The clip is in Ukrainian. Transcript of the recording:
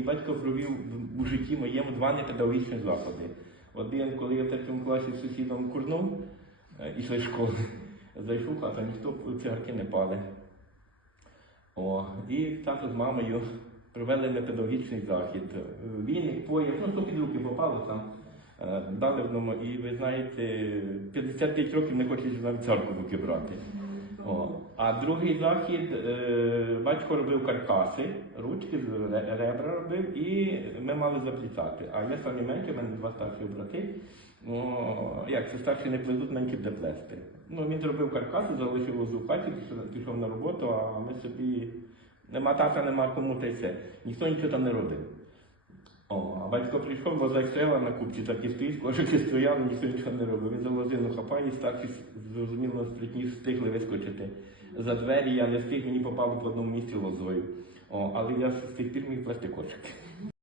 Батько провів у житті моєму два непедагогічні заходи. Один, коли я в третьому класі з сусідом курнув е, ішли школи, зайшов в хату, ніхто цигарки не пали. О, і тато з мамою провели непедагогічний захід. Е, Віник, ну що під руки попало там. е, Дали одному, і ви знаєте, 55 років не хочуть церкву в руки брати. О. А другий захід, е, батько робив каркаси, ручки, з ребра робив, і ми мали заплітати. А я самі менші, в мене два старші брати. Ну, як це старші не плетуть, менші буде плести. Ну, він зробив каркаси, залишив возу в хаті, пішов, на роботу, а ми собі нема тата, нема кому та все. Ніхто нічого там не робив. Батько прийшов, возить села на купці, так і стоїть, кошики стояли, ніхто нічого не робив. Він за лозину хапає, і зрозуміло спритні встигли вискочити за двері, я не встиг, мені попало в одному місці лозою. О, але я з тих пір міг плести кошики.